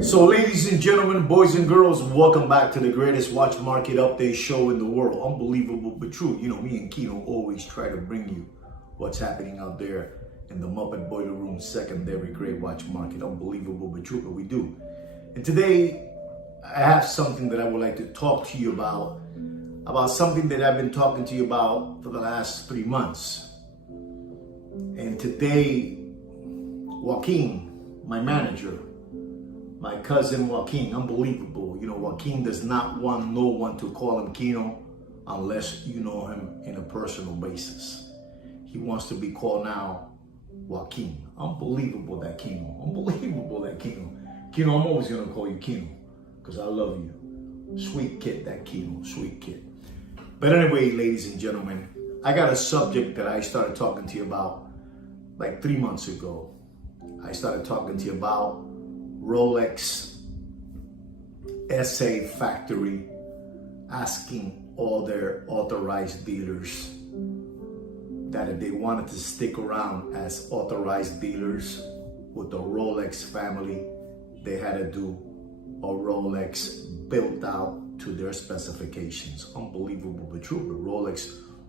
So ladies and gentlemen, boys and girls, welcome back to the greatest watch market update show in the world. Unbelievable but true. You know, me and Kino always try to bring you what's happening out there in the Muppet Boiler Room secondary great watch market. Unbelievable but true, but we do. And today, I have something that I would like to talk to you about something that I've been talking to you about for the last 3 months. And today, Joaquin, my manager, my cousin Joaquin, unbelievable. You know, Joaquin does not want no one to call him Kino unless you know him in a personal basis. He wants to be called now Joaquin. Unbelievable that Kino. Unbelievable that Kino. Kino, I'm always gonna call you Kino because I love you. Sweet kid, that Kino, sweet kid. But anyway, ladies and gentlemen, I got a subject that I started talking to you about like 3 months ago. I started talking to you about Rolex SA factory asking all their authorized dealers that if they wanted to stick around as authorized dealers with the Rolex family, they had to do a Rolex built out to their specifications. Unbelievable but true. But Rolex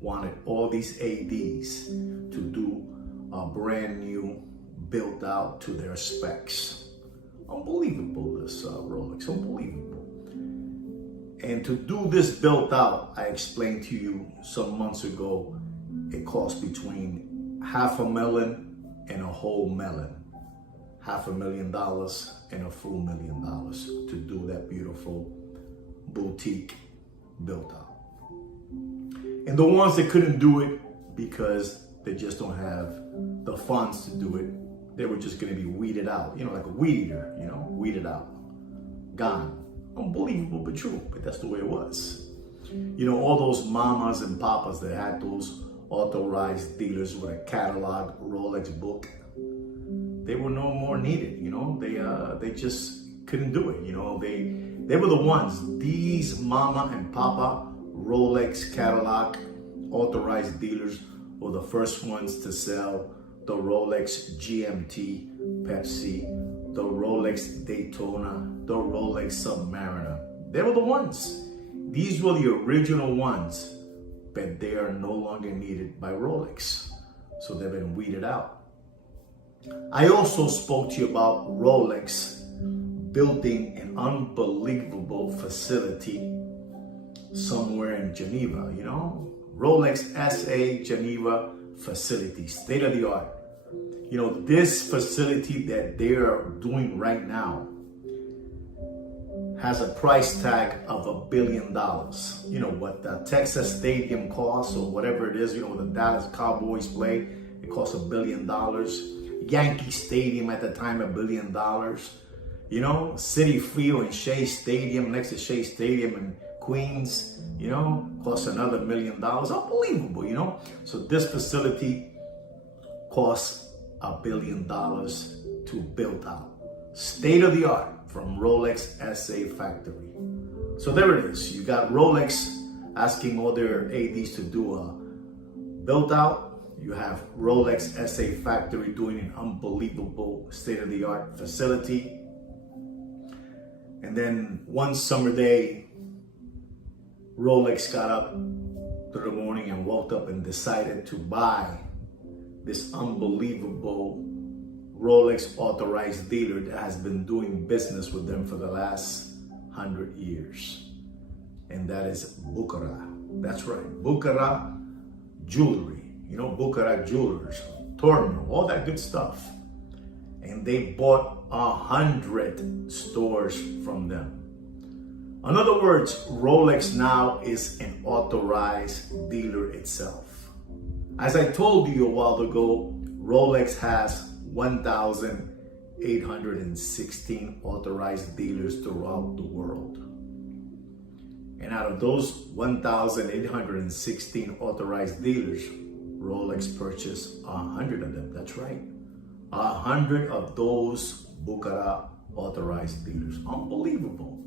wanted all these ADs to do a brand new built out to their specs. Unbelievable, this Rolex, unbelievable. And to do this built out, I explained to you some months ago, it costs between $500,000 and a whole million. $500,000 and a full $1 million to do that beautiful boutique built out. And the ones that couldn't do it because they just don't have the funds to do it, they were just going to be weeded out, you know, like a weed eater, you know, weeded out, gone. Unbelievable but true, but that's the way it was. You know, all those mamas and papas that had those authorized dealers with a catalog Rolex book, they were no more needed. You know, they just couldn't do it. You know, they were the ones. These mama and papa Rolex catalog authorized dealers were the first ones to sell the Rolex GMT Pepsi, the Rolex Daytona, the Rolex Submariner. They were the ones. These were the original ones, but they are no longer needed by Rolex. So they've been weeded out. I also spoke to you about Rolex building an unbelievable facility somewhere in Geneva, you know? Rolex SA Geneva facility, state of the art. You know, this facility that they are doing right now has a price tag of $1 billion. You know, what the Texas Stadium costs or whatever it is, you know, the Dallas Cowboys play, it costs $1 billion. Yankee Stadium at the time, $1 billion. You know, Citi Field and Shea Stadium, next to Shea Stadium in Queens, you know, costs another $1 million. Unbelievable, you know. So this facility costs $1 billion to build out. State of the art from Rolex SA factory. So there it is. You got Rolex asking all their ADs to do a build out. You have Rolex SA factory doing an unbelievable state of the art facility. And then one summer day, Rolex got up through the morning and woke up and decided to buy this unbelievable Rolex authorized dealer that has been doing business with them for the last 100 years. And that is Bucara. That's right, Bucara Jewelry. You know, Bucara Jewelers, Torno, all that good stuff. And they bought 100 stores from them. In other words, Rolex now is an authorized dealer itself. As I told you a while ago, Rolex has 1,816 authorized dealers throughout the world. And out of those 1,816 authorized dealers, Rolex purchased 100 of them. That's right. 100 of those Bucara authorized dealers. Unbelievable.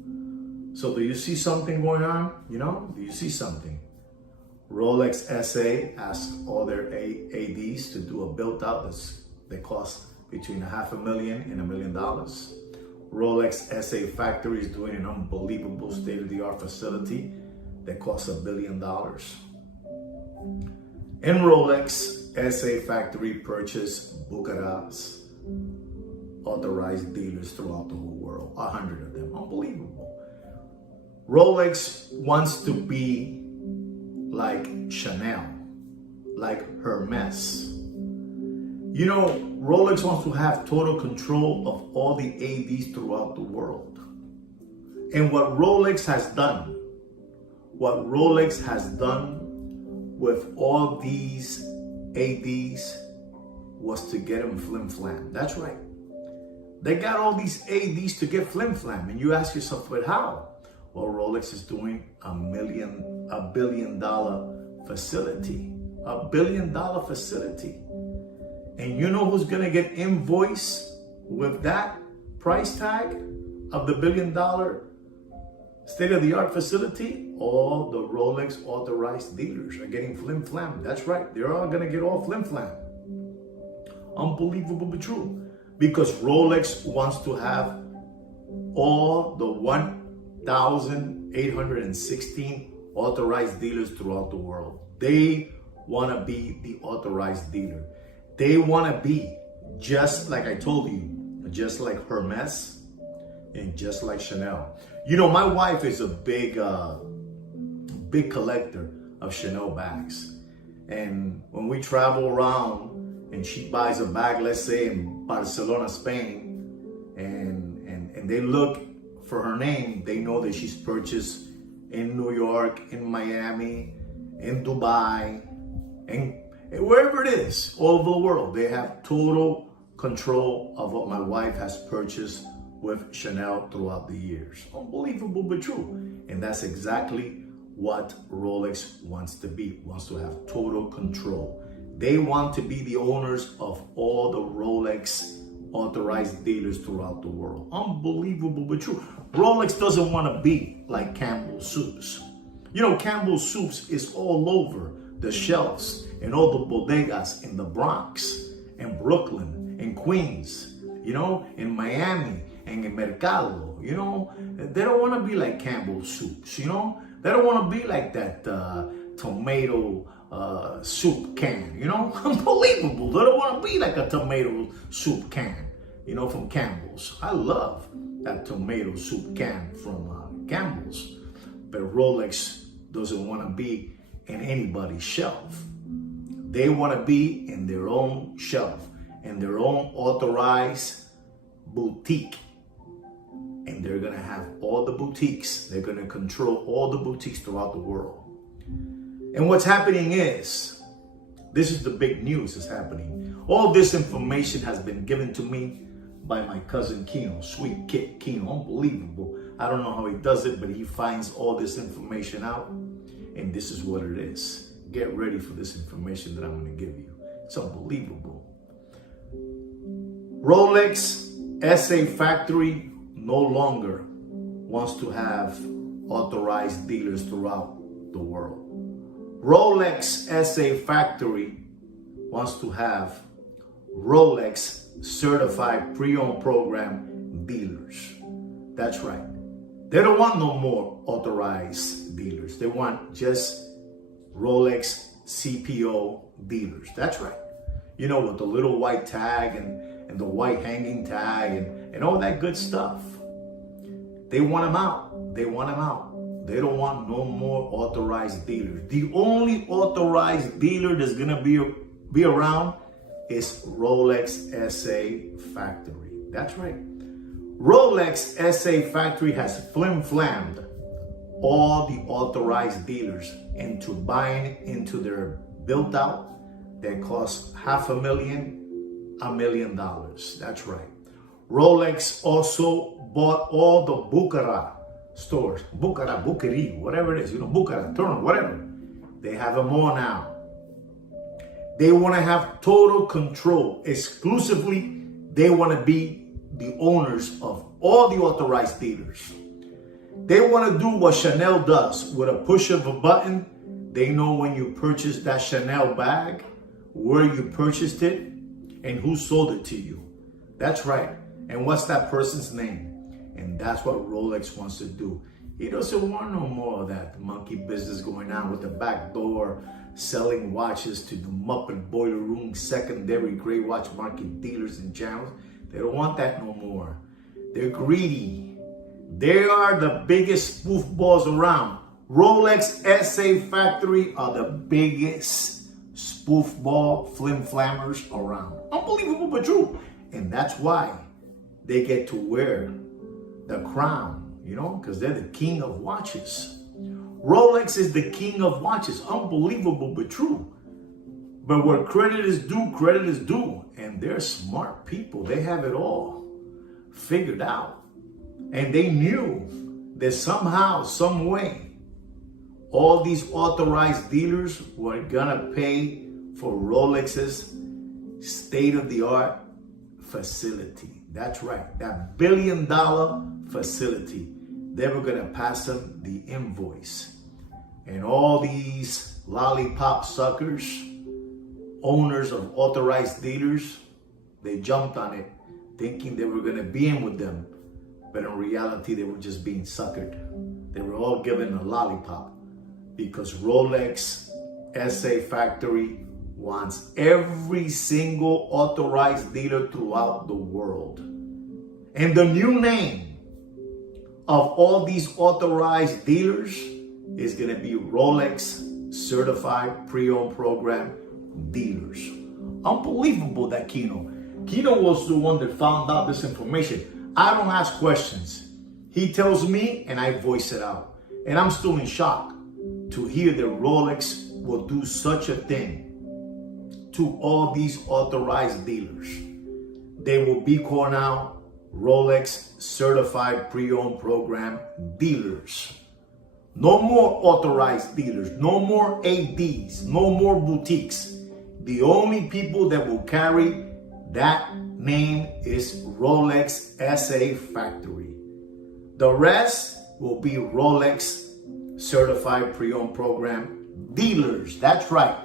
So do you see something going on? You know, do you see something? Rolex SA asked all their ADs to do a built out that cost between $500,000 and $1 million. Rolex SA factory is doing an unbelievable state-of-the-art facility that costs $1 billion. And Rolex SA factory purchased Bucharest authorized dealers throughout the whole world, 100 of them. Unbelievable. Rolex wants to be like Chanel, like Hermes. You know, Rolex wants to have total control of all the ADs throughout the world. And what Rolex has done with all these ADs was to get them flim-flam. That's right. They got all these ADs to get flim-flam. And you ask yourself, but how? Well, Rolex is doing $1 billion facility. $1 billion facility. And you know who's gonna get invoiced with that price tag of the $1 billion state-of-the-art facility? All the Rolex authorized dealers are getting flim-flam. That's right, they're all gonna get all flim-flam. Unbelievable but true. Because Rolex wants to have all the 1,816 authorized dealers throughout the world. They wanna be the authorized dealer. They wanna be just like I told you, just like Hermes and just like Chanel. You know, my wife is a big collector of Chanel bags. And when we travel around and she buys a bag, let's say in Barcelona, Spain, and they look for her name, they know that she's purchased in New York, in Miami, in Dubai, and wherever it is, all over the world. They have total control of what my wife has purchased with Chanel throughout the years. Unbelievable but true. And that's exactly what Rolex wants to be, wants to have total control. They want to be the owners of all the Rolex authorized dealers throughout the world. Unbelievable but true. Rolex doesn't want to be like Campbell's Soups. You know, Campbell's Soups is all over the shelves and all the bodegas in the Bronx, in Brooklyn, in Queens, you know, in Miami, and in Mercado, you know. They don't want to be like Campbell's Soups, you know. They don't want to be like that tomato soup can, you know. Unbelievable. They don't want to be like a tomato soup can, you know, from Campbell's. I love that tomato soup can from Campbell's. But Rolex doesn't want to be in anybody's shelf. They want to be in their own shelf, in their own authorized boutique. And they're going to have all the boutiques. They're going to control all the boutiques throughout the world. And what's happening is, this is the big news that's happening. All this information has been given to me by my cousin Kino, Sweet Kid Kino. Unbelievable. I don't know how he does it, but he finds all this information out. And this is what it is. Get ready for this information that I'm going to give you. It's unbelievable. Rolex SA factory no longer wants to have authorized dealers throughout the world. Rolex SA factory wants to have Rolex certified pre-owned program dealers. That's right. They don't want no more authorized dealers. They want just Rolex CPO dealers. That's right. You know, with the little white tag and the white hanging tag and all that good stuff. They want them out. They want them out. They don't want no more authorized dealers. The only authorized dealer that's gonna be around is Rolex SA factory. That's right. Rolex SA factory has flim-flammed all the authorized dealers into buying into their built out that cost $500,000, $1 million. That's right. Rolex also bought all the Bucharest stores, Bucharest, whatever it is, you know, Bucharest, Turner, whatever. They have them all now. They want to have total control. Exclusively, they want to be the owners of all the authorized dealers. They want to do what Chanel does. With a push of a button, they know when you purchase that Chanel bag, where you purchased it, and who sold it to you. That's right. And what's that person's name? And that's what Rolex wants to do. He doesn't want no more of that monkey business going on with the back door, selling watches to the Muppet Boiler Room, secondary gray watch market dealers and channels. They don't want that no more. They're greedy. They are the biggest spoof balls around. Rolex SA Factory are the biggest spoof ball flim-flammers around. Unbelievable but true. And that's why they get to wear the crown, you know, because they're the king of watches. Rolex is the king of watches. Unbelievable but true. But where credit is due, credit is due. And they're smart people. They have it all figured out. And they knew that somehow, some way, all these authorized dealers were gonna pay for Rolex's state-of-the-art facility. That's right, that $1 billion facility. They were gonna pass them the invoice. And all these lollipop suckers, owners of authorized dealers, they jumped on it thinking they were gonna be in with them. But in reality, they were just being suckered. They were all given a lollipop because Rolex SA Factory wants every single authorized dealer throughout the world. And the new name of all these authorized dealers is gonna be Rolex Certified Pre-Owned Program Dealers. Unbelievable that Kino was the one that found out this information. I don't ask questions. He tells me and I voice it out. And I'm still in shock to hear that Rolex will do such a thing to all these authorized dealers. They will be called now Rolex Certified Pre-Owned Program Dealers. No more authorized dealers, no more ADs, no more boutiques. The only people that will carry that name is Rolex SA Factory. The rest will be Rolex Certified Pre-Owned Program Dealers. That's right.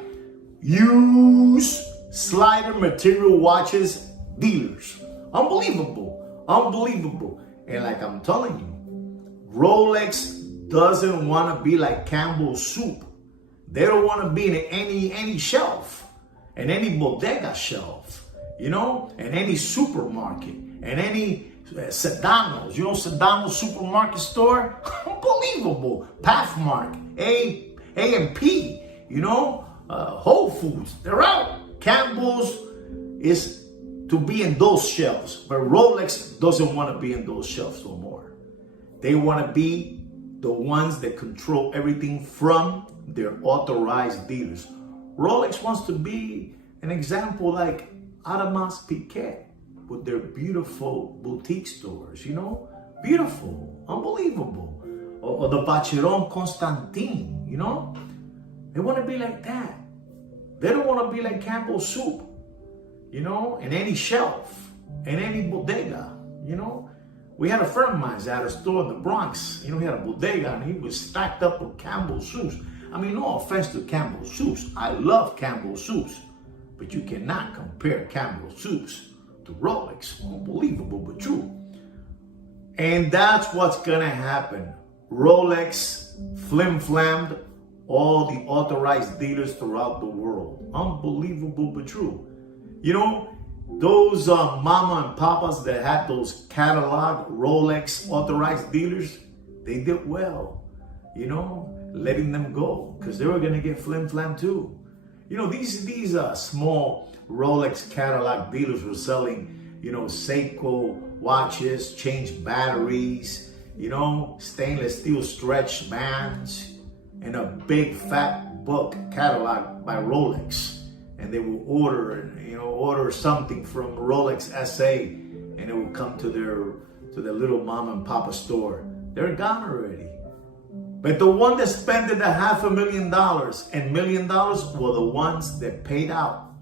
Used slider material watches dealers. Unbelievable. Unbelievable. And like I'm telling you, Rolex doesn't want to be like Campbell's Soup. They don't want to be in any shelf, in any bodega shelf, you know, in any supermarket, in any Sedano's, you know, Sedano's supermarket store. Unbelievable. Pathmark, A&P, you know, Whole Foods. They're out. Campbell's is to be in those shelves, but Rolex doesn't want to be in those shelves no more. They want to be the ones that control everything from their authorized dealers. Rolex wants to be an example like Audemars Piguet with their beautiful boutique stores, you know? Beautiful, unbelievable. Or the Vacheron Constantin, you know? They want to be like that. They don't want to be like Campbell's Soup, you know, in any shelf, in any bodega, you know. We had a friend of mine that had a store in the Bronx. You know, he had a bodega and he was stacked up with Campbell's Soups. I mean, no offense to Campbell's Soups. I love Campbell's Soups. But you cannot compare Campbell's Soups to Rolex. Unbelievable, but true. And that's what's going to happen. Rolex flim-flammed all the authorized dealers throughout the world. Unbelievable, but true. You know, those mama and papas that had those catalog Rolex authorized dealers, they did well, you know, letting them go because they were going to get flim-flam too. You know, these small Rolex catalog dealers were selling, you know, Seiko watches, changed batteries, you know, stainless steel stretch bands, and a big fat book catalog by Rolex. And they will order something from Rolex SA, and it will come to their little mom and papa store. They're gone already. But the one that spent $500,000 and $1 million were the ones that paid out.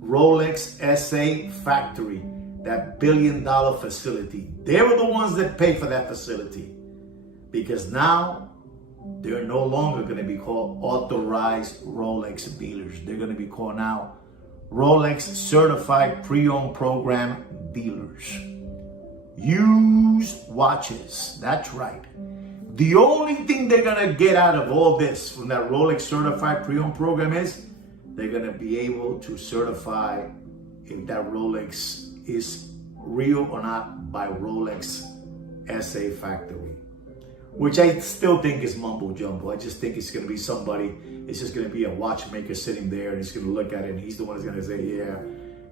Rolex SA Factory, that $1 billion facility. They were the ones that paid for that facility. Because now they're no longer going to be called authorized Rolex dealers. They're going to be called now Rolex Certified Pre-Owned Program Dealers. used watches. That's right. The only thing they're going to get out of all this from that Rolex certified pre-owned program is they're going to be able to certify if that Rolex is real or not by Rolex SA factory, which I still think is mumbo jumbo. I just think it's going to be somebody, it's just going to be a watchmaker sitting there and he's going to look at it and he's the one that's going to say, yeah.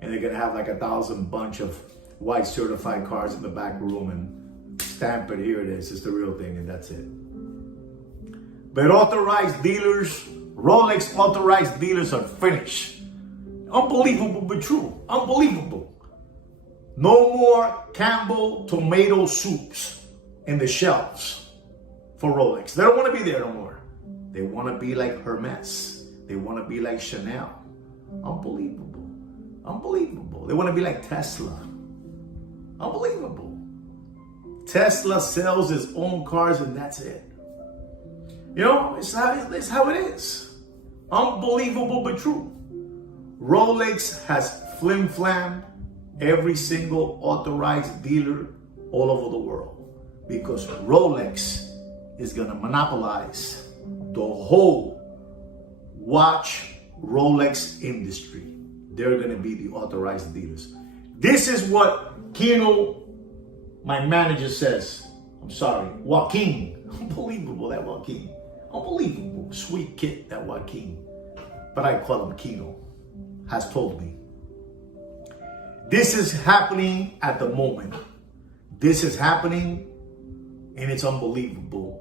And they're going to have like 1,000 bunch of white certified cards in the back room and stamp it, here it is, it's the real thing, and that's it. But authorized dealers, Rolex authorized dealers are finished. Unbelievable but true. Unbelievable. No more Campbell tomato soups in the shelves for Rolex. They don't want to be there no more. They want to be like Hermes. They want to be like Chanel. Unbelievable. Unbelievable. They want to be like Tesla. Unbelievable. Tesla sells its own cars and that's it. You know, it's how it is. Unbelievable but true. Rolex has flim-flammed every single authorized dealer all over the world because Rolex is going to monopolize the whole watch Rolex industry. They're going to be the authorized dealers. This is what Kino, my manager, says. I'm sorry, Joaquin. Unbelievable, that Joaquin. Unbelievable. Sweet kid, that Joaquin. But I call him Kino. Has told me. This is happening at the moment. This is happening, and it's unbelievable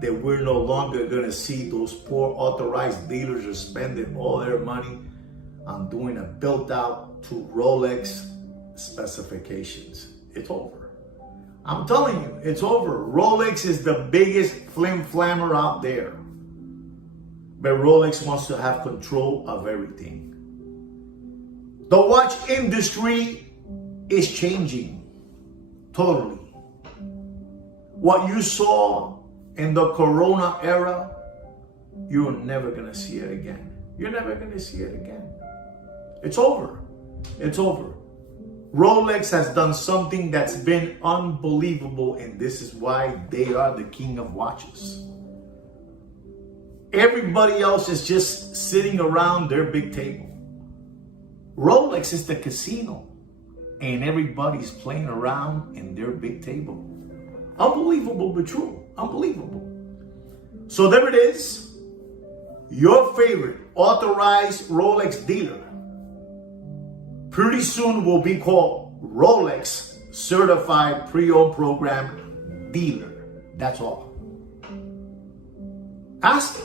that we're no longer going to see those poor authorized dealers are spending all their money on doing a built out to Rolex specifications. It's over. I'm telling you, it's over. Rolex is the biggest flim-flammer out there. But Rolex wants to have control of everything. The watch industry is changing totally. What you saw in the Corona era, you're never going to see it again. You're never going to see it again. It's over. It's over. Rolex has done something that's been unbelievable, and this is why they are the king of watches. Everybody else is just sitting around their big table. Rolex is the casino, and everybody's playing around in their big table. Unbelievable but true. Unbelievable. So there it is. Your favorite authorized Rolex dealer pretty soon will be called Rolex Certified Pre-Owned Program Dealer. That's all. Ask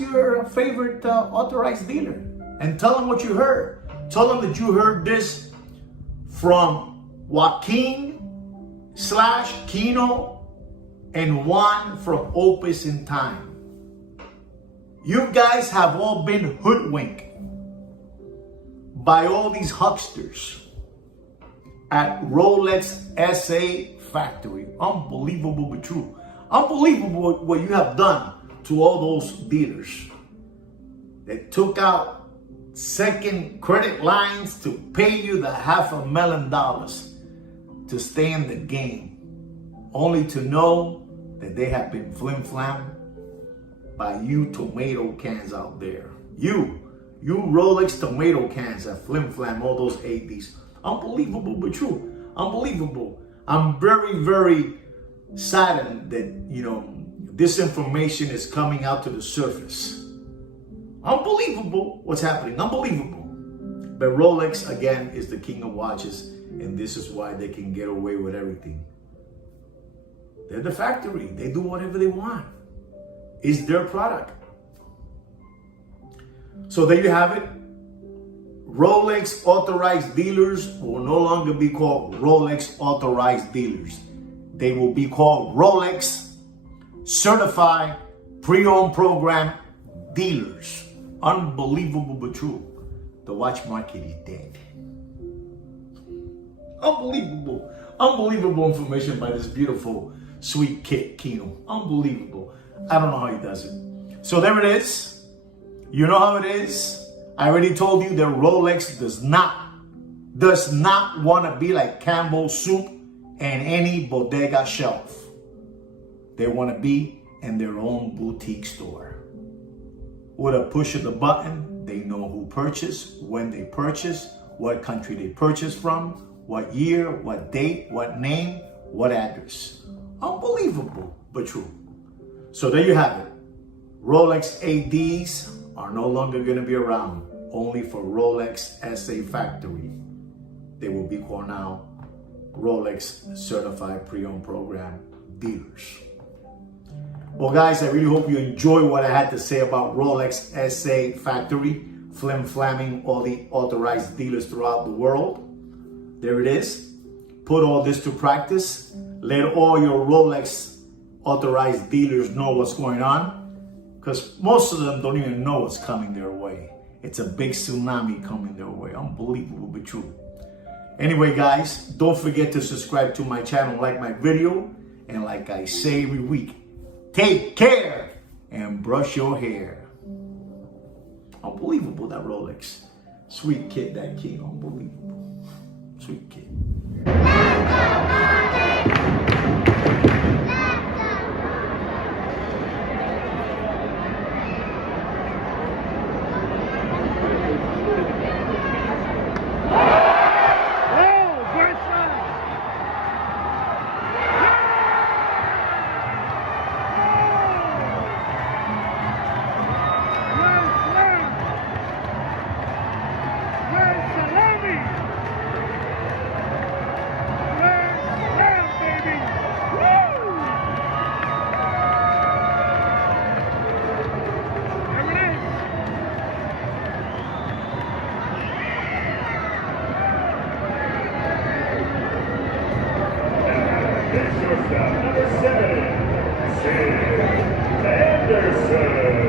your favorite authorized dealer and tell them what you heard. Tell them that you heard this from Joaquin/Kino and Juan from Opus in Time. You guys have all been hoodwinked by all these hucksters at Rolex SA factory. Unbelievable but true. Unbelievable what you have done to all those dealers. They took out second credit lines to pay you the $500,000 to stay in the game, only to know that they have been flim-flammed by you tomato cans out there. You Rolex tomato cans that flim-flam all those 80s. Unbelievable but true. Unbelievable. I'm very, very saddened that, this information is coming out to the surface. Unbelievable what's happening. Unbelievable. But Rolex, again, is the king of watches, and this is why they can get away with everything. They're the factory. They do whatever they want. It's their product. So there you have it. Rolex authorized dealers will no longer be called Rolex authorized dealers. They will be called Rolex Certified Pre-Owned Program Dealers. Unbelievable but true. The watch market is dead. Unbelievable. Unbelievable information by this beautiful, sweet kid, Kino. Unbelievable. I don't know how he does it. So there it is. You know how it is. I already told you that Rolex does not want to be like Campbell soup and any bodega shelf. They want to be in their own boutique store. With a push of the button, they know who purchased, when they purchased, what country they purchased from, what year, what date, what name, what address. Unbelievable, but true. So there you have it. Rolex ADs are no longer going to be around, only for Rolex SA Factory. They will be called now Rolex Certified Pre-Owned Program dealers. Well, guys, I really hope you enjoy what I had to say about Rolex SA Factory, flim-flamming all the authorized dealers throughout the world. There it is. Put all this to practice. Let all your Rolex authorized dealers know what's going on, because most of them don't even know what's coming their way. It's a big tsunami coming their way. Unbelievable, but true. Anyway, guys, don't forget to subscribe to my channel, like my video, and like I say every week, take care and brush your hair. Unbelievable, that Rolex. Sweet kid, that kid. Unbelievable. Sweet kid. Number 7, Sam Anderson.